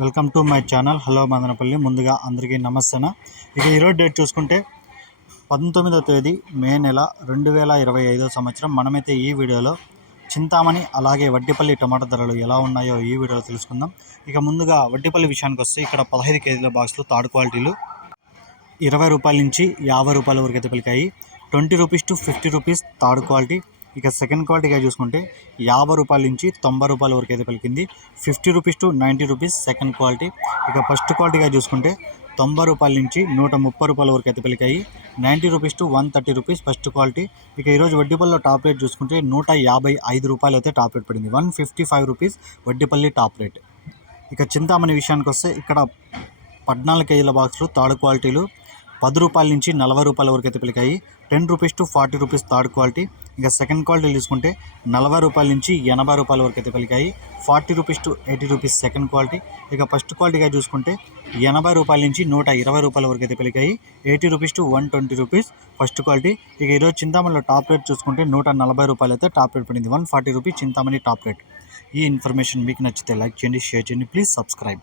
Welcome to my channel. Hello Madanapalle. ముందుగా అందరికీ నమస్తేనా? ఇక ఈరోజు డేట్ చూసుకుంటే పంతొమ్మిదవ తేదీ మే నెల రెండు వేల ఇరవై ఐదో సంవత్సరం. మనమైతే ఈ వీడియోలో చింతామణి అలాగే వడ్డిపల్లి టమాటా ధరలు ఎలా ఉన్నాయో ఈ వీడియోలో తెలుసుకుందాం. ఇక ముందుగా వడ్డిపల్లి విషయానికి వస్తే ఇక్కడ పదహైదు కేజీల బాక్స్లు థర్డ్ క్వాలిటీలు ఇరవై రూపాయల నుంచి యాభై రూపాయల వరకు అయితే పలికాయి. Twenty rupees to fifty rupees third quality. ఇక సెకండ్ క్వాలిటీగా చూసుకుంటే యాభై రూపాయల నుంచి తొంభై రూపాయల వరకు అయితే పలికింది. Fifty rupees to ninety rupees second quality ఇక ఫస్ట్ క్వాలిటీగా చూసుకుంటే తొంభై రూపాయల నుంచి నూట ముప్పై రూపాయల వరకు అయితే పలికాయి. Ninety rupees to one thirty rupees first quality ఇక ఈరోజు వడ్డీపల్లిలో టాప్ రేట్ చూసుకుంటే నూట యాభై ఐదు రూపాయలు అయితే టాప్ రేట్ పడింది. One fifty five rupees Vaddipalli top rate ఇక చింతామణి విషయానికి వస్తే ఇక్కడ పద్నాలుగు కేజీల బాక్సులు థర్డ్ క్వాలిటీలు పది రూపాయల నుంచి నలభై రూపాయల వరకు అయితే పిలికాయి. Ten rupees to forty rupees third quality. ఇంకా సెకండ్ క్వాలిటీ తీసుకుంటే నలభై రూపాయల నుంచి ఎనభై రూపాయల వరకు అయితే పలికాయి. Forty rupees to eighty rupees second quality. ఇక ఫస్ట్ క్వాలిటీగా చూసుకుంటే ఎనభై రూపాయల నుంచి నూట ఇరవై రూపాయల వరకు అయితే పలికాయి. Eighty rupees to one twenty rupees first quality. ఇక ఈరోజు చింతామణిలో టాప్ రేట్ చూసుకుంటే నూట నలభై రూపాయలు అయితే టాప్ రేట్ పడింది. One forty rupees Chintamani top rate. ఈ ఇన్ఫర్మేషన్ మీకు నచ్చితే లైక్ చేయండి షేర్ చేయండి. Please subscribe.